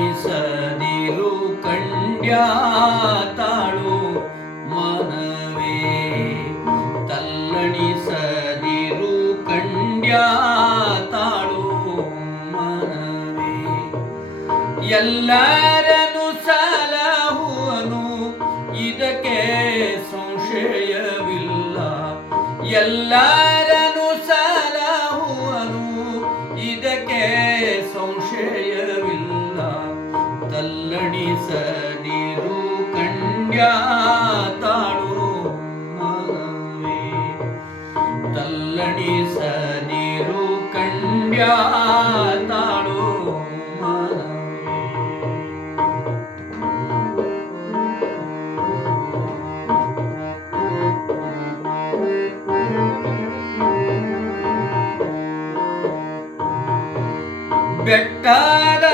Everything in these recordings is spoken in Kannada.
ತಲ್ಲಣಿಸದಿರು ಕಂಡ್ಯಾ ತಾಳು ಮನವೇ, ತಲ್ಲಣಿಸದಿರು ಕಂಡ್ಯಾ ತಾಳು ಮನವೇ. ಎಲ್ಲರನ್ನು ಸಲಹುವನು ಇದಕ್ಕೆ ಸಂಶಯವಿಲ್ಲ, ಎಲ್ಲರನ್ನು ಸಲಹುವನು ಇದಕ್ಕೆ ಸಂಶಯವಿಲ್ಲ. ತಲ್ಲಣಿಸದಿರು ಕಂಡ್ಯಾ ತಾಳು ಮನವೇ, ತಲ್ಲಣಿಸದಿರು ಕಂಡ್ಯಾ ತಾಳು ಮನವೇ. ಬೆಟ್ಟದ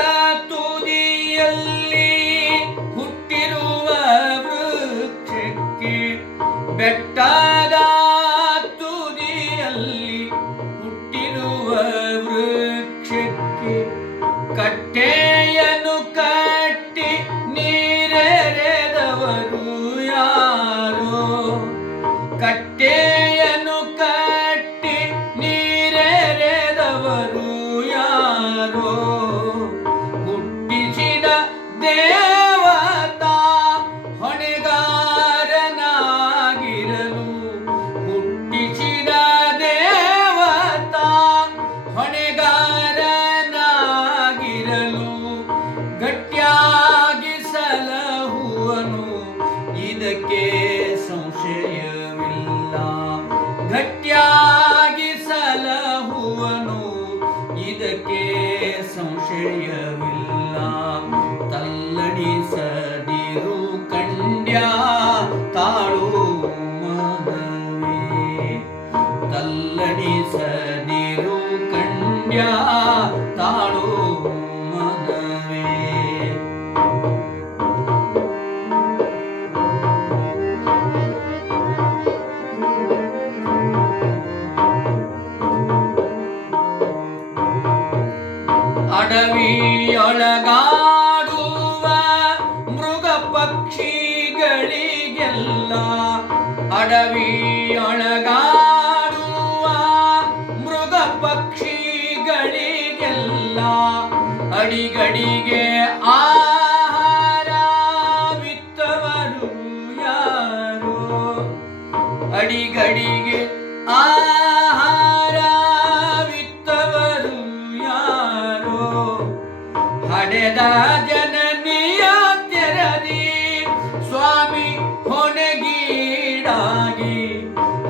ತುದಿಯಲ್ಲಿ ಹುಟ್ಟಿರುವ ವೃಕ್ಷಕ್ಕೆ, ಬೆಟ್ಟದ ತುದಿಯಲ್ಲಿ ಹುಟ್ಟಿರುವ ವೃಕ್ಷಕ್ಕೆ ಕಟ್ಟೆಯನ್ನು ಕಟ್ಟಿ ನೀರೆರೆದವರು ಯಾರೋ, ಕಟ್ಟೆಯನ್ನು ಕಟ್ಟಿ ನೀರೆರೆದವರು ಯಾರೋ. ಹುಟ್ಟಿಸಿದ ದೇವತಾ ಹೊಣೆಗಾರನಾಗಿರಲು, ಹುಟ್ಟಿಸಿದ ದೇವತಾ ಹೊಣೆಗಾರನಾಗಿರಲು ಗಟ್ಟಿಯಾಗಿ ಸಲಹುವನು ಇದಕ್ಕೆ ಸಂಶಯವಿಲ್ಲ, ಗಟ್ಟಿಯಾಗಿ ಸಲಹುವನು ಇದಕ್ಕೆ ಸಂಶಯವಿಲ್ಲ. ತಲ್ಲಣಿಸದಿರು ಕಂಡ್ಯಾ ತಾಳು ಮನವೇ, ತಲ್ಲಣಿಸದಿರು ಕಂಡ್ಯಾ ತಾಳು ಮನವೇ. ಅಡವಿಯೊಳಗಾಡುವ ಮೃಗ ಪಕ್ಷಿಗಳಿಗೆಲ್ಲ, ಅಡವಿಯೊಳಗಾಡುವ ಮೃಗ ಪಕ್ಷಿಗಳಿಗೆಲ್ಲ ಅಡಿಗಡಿಗೆ ಆಹಾರವಿತ್ತವರು ಯಾರೋ, ಅಡಿಗಡಿಗೆ ಆಹಾರವಿತ್ತವರು ಯಾರೋ. ಹಡೆದ ಜನನಿಯ ತೆರದಿ ಸ್ವಾಮಿ ಹೊಣೆಗೀಡಾಗಿ,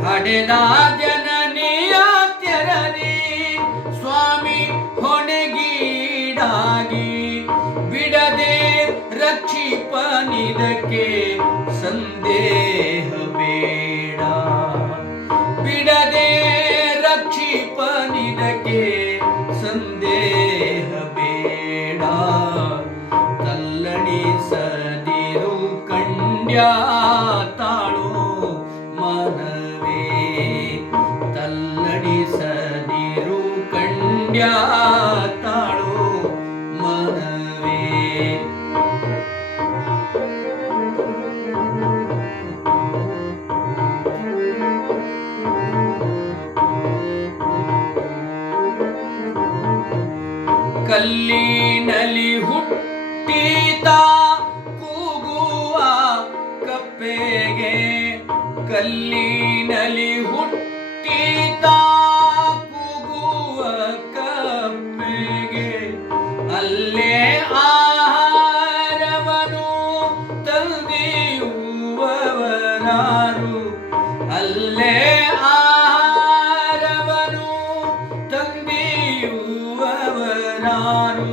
ಹಡೆದ ಜನನಿಯ ತೆರದಿ ಸ್ವಾಮಿ ಹೊಣೆಗೀಡಾಗಿ ಬಿಡದೆ ರಕ್ಷಿಪನಿದಕ್ಕೆ ಸಂದೇಹ ಬೇಡ, ಬಿಡದೆ ರಕ್ಷಿಪನಿದಕ್ಕೆ ಸಂದೇಹ ಬೇಡ. ತಲ್ಲಣಿಸದಿರು ಕಂಡ್ಯಾ ತಾಳು ಮನವೇ, ತಲ್ಲಣಿಸದಿರು ಕಂಡ್ಯಾ ತಾಳು ಮನವೇ. ಕಲ್ಲಿನಲ್ಲಿ ಹುಟ್ಟಿದ ಕೂಗುವ ಕಪ್ಪೆಗೆ, ಕಲ್ಲಿನಲ್ಲಿ ಹುಟ್ಟಿದ ಕೂಗುವ ಕಪ್ಪೆಗೆ ಅಲ್ಲೇ ಆಹಾರ ನೂರಾರು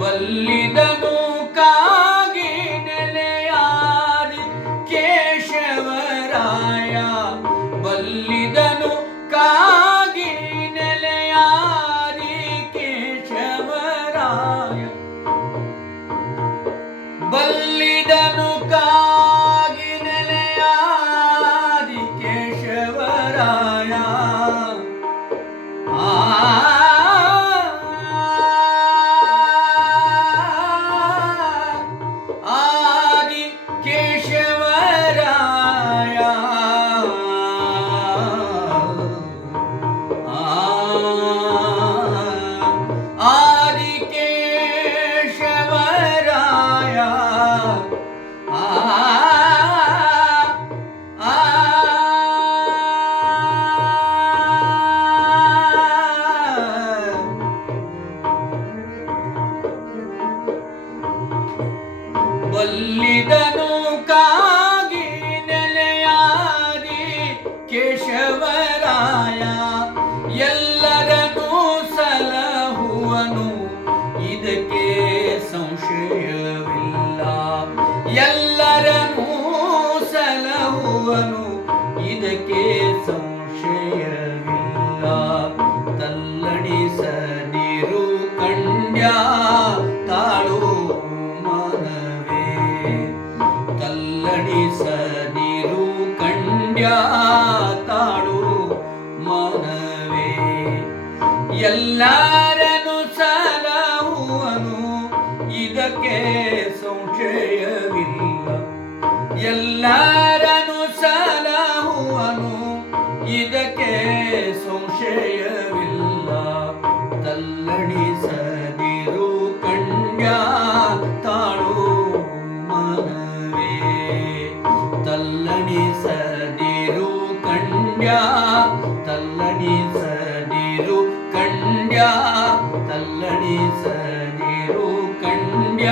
ಬಲ್ಲಿದನು ಕಾಗಿ ನೆಲೆಯಾದಿ ಕೇಶವರಾಯ ಬಲ್ಲಿದನು ಕಾಗಿ ನೆಲೆಯಾದಿ ಕೇಶವರಾಯ ಬಲ್ಲಿದನು ಕಾಗಿ ನೆಲೆಯಾದಿ ಕೇಶವರಾಯ ಆದಿ ಕೇಶವರಾಯ ಆದಿ ಕೇಶವರಾಯ ಬಲ್ಲಿದನು ಕಾಗಿ ನೆಲೆಯಾದಿ ಕೇಶವರಾಯ ಎಲ್ಲರನ್ನೂ ಸಲಹುವನು ಇದಕ್ಕೆ ಸಂಶಯವಿಲ್ಲ ಎಲ್ಲರನ್ನೂ ಸಲಹುವನು ಇದಕ್ಕೆ ಸಂಶಯವಿಲ್ಲ ತಲ್ಲಣಿಸದಿರು ಕಂಡ್ಯ ತಾಳು ಮನವೇ ತಲ್ಲಣಿಸದಿರು ಕಂಡ್ಯ ತಾಳು ಮನವೇ ಎಲ್ಲರನ್ನು ಸಲಹುವನು ಇದಕ್ಕೆ ಸಂಶಯವಿಲ್ಲ ಎಲ್ಲರನ್ನು ಸಲಹುವನು ಇದಕ್ಕೆ ಸಂಶಯವಿಲ್ಲ ತಲ್ಲಣಿಸದಿರು ಕಂಡ್ಯ ತಾಳು ಮನವೇ ತಲ್ಲಣಿಸದಿರು ಕಂಡ್ಯ ತಲ್ಲಣಿಸದಿರು ಕಂಡ್ಯ ತಲ್ಲಣಿಸದಿರು ಕಂಡ್ಯ